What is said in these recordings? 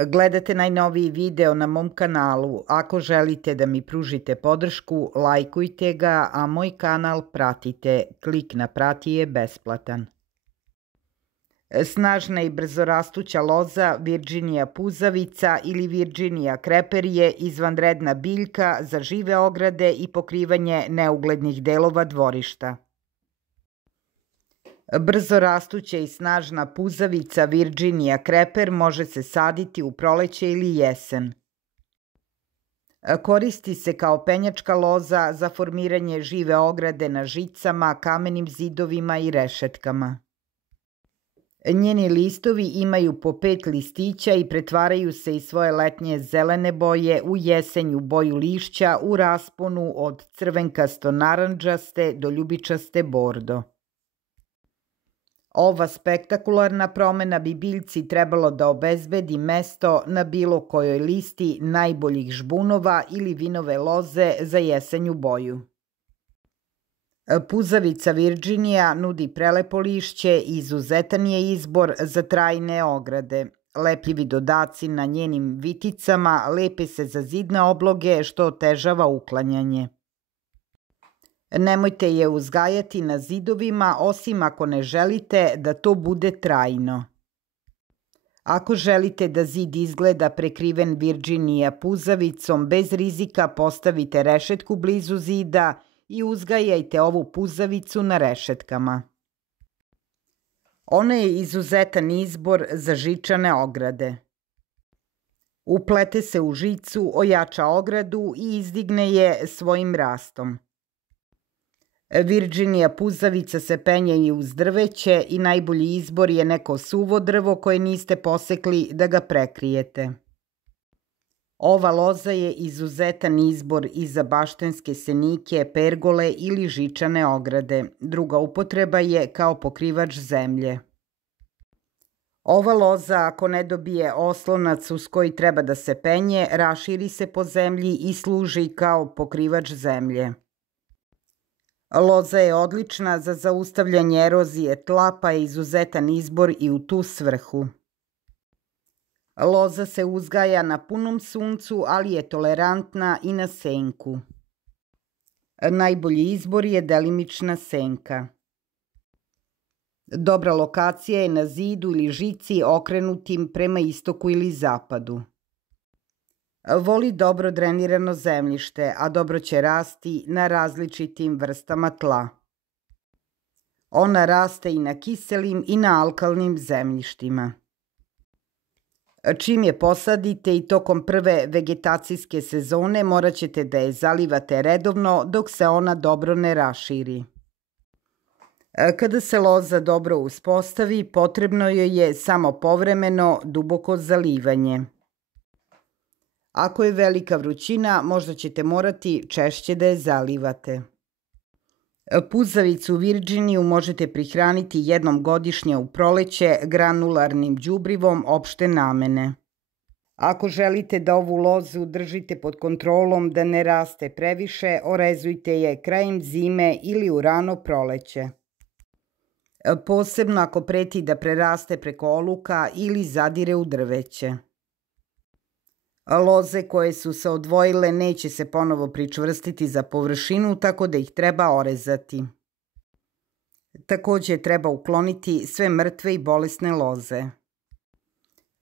Gledate najnoviji video na mom kanalu. Ako želite da mi pružite podršku, lajkujte ga, a moj kanal pratite. Klik na prati je besplatan. Snažna i brzorastuća loza Virginia puzavica ili Virginia creper je izvanredna biljka za žive ograde i pokrivanje neuglednih delova dvorišta. Brzo rastuća i snažna puzavica Virginia creper može se saditi u proleće ili jesen. Koristi se kao penjačka loza za formiranje žive ograde na žicama, kamenim zidovima i rešetkama. Njeni listovi imaju po 5 listića i pretvaraju se iz svoje letnje zelene boje u jesenju boju lišća u rasponu od crvenkasto-narandžaste do ljubičaste bordo. Ova spektakularna promena bi biljci trebalo da obezbedi mesto na bilo kojoj listi najboljih žbunova ili vinove loze za jesenju boju. Puzavica Virginia nudi prelepo lišće i izuzetan je izbor za trajne ograde. Lepljivi dodaci na njenim viticama lepe se za zidne obloge što otežava uklanjanje. Nemojte je uzgajati na zidovima osim ako ne želite da to bude trajno. Ako želite da zid izgleda prekriven Virginia puzavicom bez rizika, postavite rešetku blizu zida i uzgajajte ovu puzavicu na rešetkama. Ona je izuzetan izbor za žičane ograde. Uplete se u žicu, ojača ogradu i izdigne je svojim rastom. Virginia puzavica se penje i uz drveće i najbolji izbor je neko suvo drvo koje niste posekli da ga prekrijete. Ova loza je izuzetan izbor i za baštenske senike, pergole ili žičane ograde. Druga upotreba je kao pokrivač zemlje. Ova loza, ako ne dobije oslonac uz koji treba da se penje, raširi se po zemlji i služi kao pokrivač zemlje. Loza je odlična za zaustavljanje erozije tla, pa je izuzetan izbor i u tu svrhu. Loza se uzgaja na punom suncu, ali je tolerantna i na senku. Najbolji izbor je delimična senka. Dobra lokacija je na zidu ili žici okrenutim prema istoku ili zapadu. Voli dobro drenirano zemljište, a dobro će rasti na različitim vrstama tla. Ona raste i na kiselim i na alkalnim zemljištima. Čim je posadite i tokom prve vegetacijske sezone morat ćete da je zalivate redovno dok se ona dobro ne raširi. Kada se loza dobro uspostavi, potrebno joj je samo povremeno duboko zalivanje. Ako je velika vrućina, možda ćete morati češće da je zalivate. Puzavicu Virginiju možete prihraniti jednom godišnje u proleće granularnim đubrivom opšte namene. Ako želite da ovu lozu držite pod kontrolom da ne raste previše, orezujte je krajem zime ili u rano proleće. Posebno ako preti da preraste preko oluka ili zadire u drveće. Loze koje su se odvojile neće se ponovo pričvrstiti za površinu, tako da ih treba orezati. Takođe treba ukloniti sve mrtve i bolesne loze.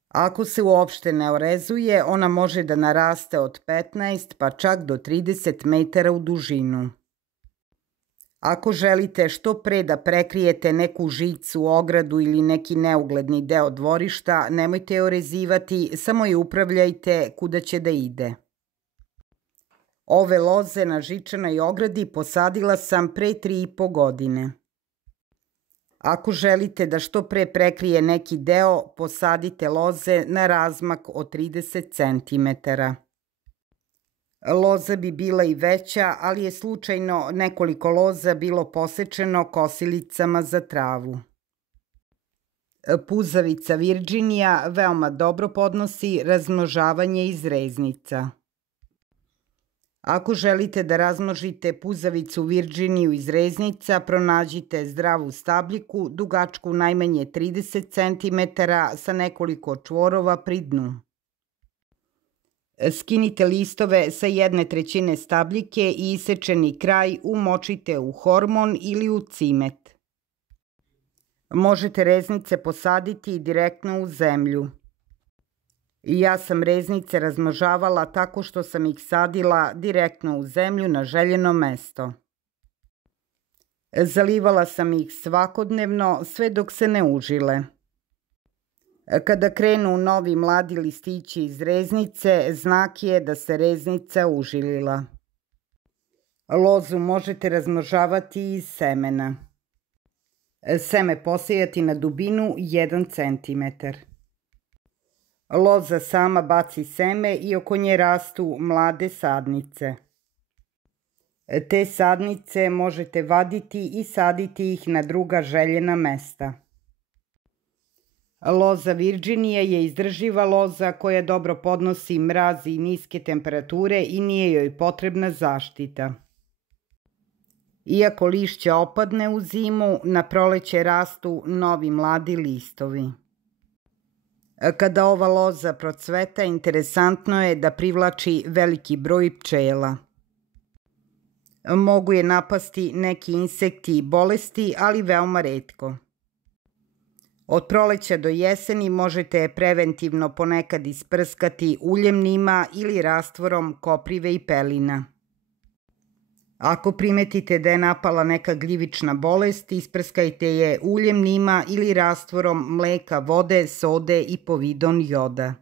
Ako se uopšte ne orezuje, ona može da naraste od 15 pa čak do 30 metara u dužinu. Ako želite što pre da prekrijete neku žicu, ogradu ili neki neugledni deo dvorišta, nemojte je orezivati, samo je upravljajte kuda će da ide. Ove loze na žičanoj ogradi posadila sam pre 3,5 godine. Ako želite da što pre prekrije neki deo, posadite loze na razmak od 30 cm. Loza bi bila i veća, ali je slučajno nekoliko loza bilo posečeno kosilicama za travu. Puzavica Virginia veoma dobro podnosi razmnožavanje iz reznica. Ako želite da razmnožite puzavicu Virginiju iz reznica, pronađite zdravu stabljiku, dugačku najmanje 30 cm sa nekoliko čvorova pri dnu. Skinite listove sa 1/3 stabljike i isečeni kraj umočite u hormon ili u cimet. Možete reznice posaditi direktno u zemlju. Ja sam reznice razmnožavala tako što sam ih sadila direktno u zemlju na željeno mesto. Zalivala sam ih svakodnevno sve dok se ne užile. Kada krenu novi mladi listići iz reznice, znak je da se reznica užilila. Lozu možete razmnožavati iz semena. Seme posejati na dubinu 1 cm. Loza sama baci seme i oko nje rastu mlade sadnice. Te sadnice možete vaditi i saditi ih na druga željena mesta. Loza Virginije je izdrživa loza koja dobro podnosi mraz i niske temperature i nije joj potrebna zaštita. Iako lišće opadne u zimu, na proleće rastu novi mladi listovi. Kada ova loza procveta, interesantno je da privlači veliki broj pčela. Mogu je napasti neki insekti i bolesti, ali veoma retko. Od proleća do jeseni možete je preventivno ponekad isprskati uljemnima ili rastvorom koprive i pelina. Ako primetite da je napala neka gljivična bolest, isprskajte je uljemnima ili rastvorom mleka, vode, sode i povidon joda.